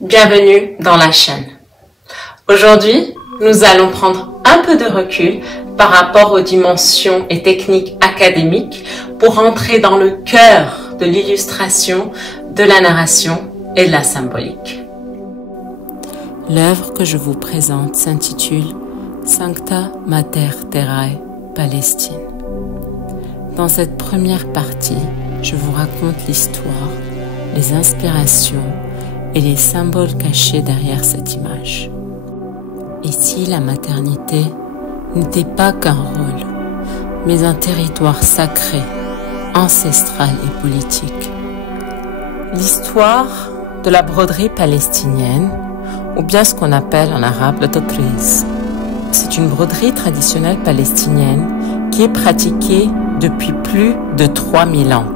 Bienvenue dans la chaîne. Aujourd'hui, nous allons prendre un peu de recul par rapport aux dimensions et techniques académiques pour entrer dans le cœur de l'illustration, de la narration et de la symbolique. L'œuvre que je vous présente s'intitule Sancta Mater Terrae, Palestine. Dans cette première partie, je vous raconte l'histoire, les inspirations et les symboles cachés derrière cette image. Ici, la maternité n'était pas qu'un rôle, mais un territoire sacré, ancestral et politique. L'histoire de la broderie palestinienne, ou bien ce qu'on appelle en arabe le tatriz. C'est une broderie traditionnelle palestinienne qui est pratiquée depuis plus de 3000 ans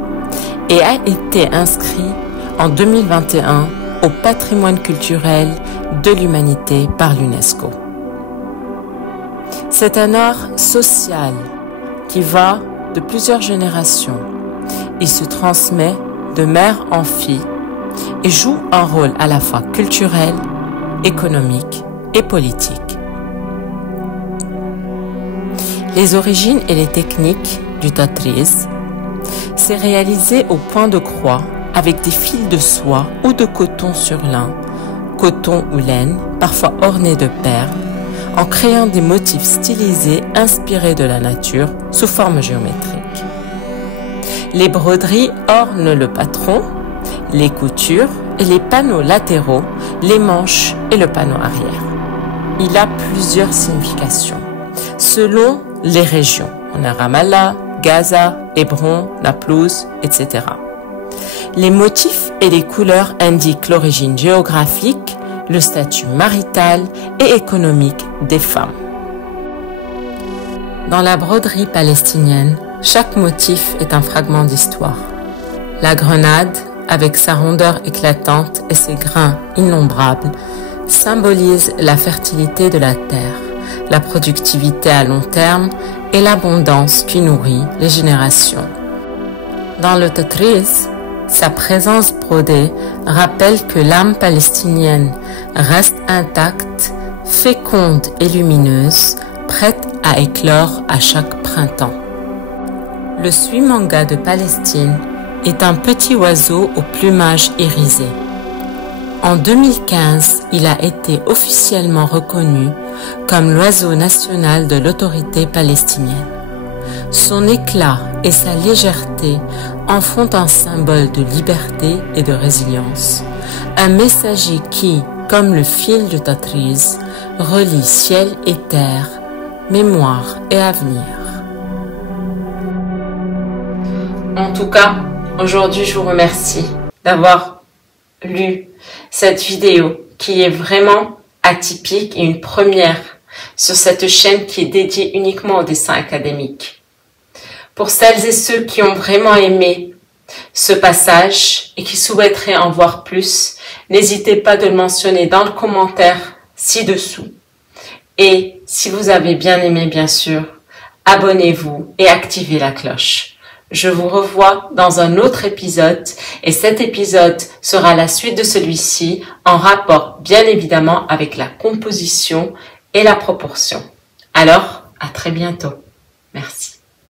et a été inscrite en 2021 au patrimoine culturel de l'humanité par l'UNESCO. C'est un art social qui va de plusieurs générations. Il se transmet de mère en fille et joue un rôle à la fois culturel, économique et politique. Les origines et les techniques du tatriz, c'est réalisé au point de croix avec des fils de soie ou de coton sur lin, coton ou laine, parfois ornés de perles, en créant des motifs stylisés inspirés de la nature sous forme géométrique. Les broderies ornent le patron, les coutures et les panneaux latéraux, les manches et le panneau arrière. Il a plusieurs significations, selon les régions. On a Ramallah, Gaza, Hébron, Naplouse, etc. Les motifs et les couleurs indiquent l'origine géographique, le statut marital et économique des femmes. Dans la broderie palestinienne, chaque motif est un fragment d'histoire. La grenade, avec sa rondeur éclatante et ses grains innombrables, symbolise la fertilité de la terre, la productivité à long terme et l'abondance qui nourrit les générations. Dans le tatriz, sa présence brodée rappelle que l'âme palestinienne reste intacte, féconde et lumineuse, prête à éclore à chaque printemps. Le suimanga de Palestine est un petit oiseau au plumage irisé. En 2015, il a été officiellement reconnu comme l'oiseau national de l'autorité palestinienne. Son éclat et sa légèreté en font un symbole de liberté et de résilience. Un messager qui, comme le fil du tatriz, relie ciel et terre, mémoire et avenir. En tout cas, aujourd'hui, je vous remercie d'avoir lu cette vidéo qui est vraiment atypique et une première sur cette chaîne qui est dédiée uniquement au dessin académique. Pour celles et ceux qui ont vraiment aimé ce passage et qui souhaiteraient en voir plus, n'hésitez pas de le mentionner dans le commentaire ci-dessous. Et si vous avez bien aimé, bien sûr, abonnez-vous et activez la cloche. Je vous revois dans un autre épisode et cet épisode sera la suite de celui-ci en rapport bien évidemment avec la composition et la proportion. Alors, à très bientôt. Merci.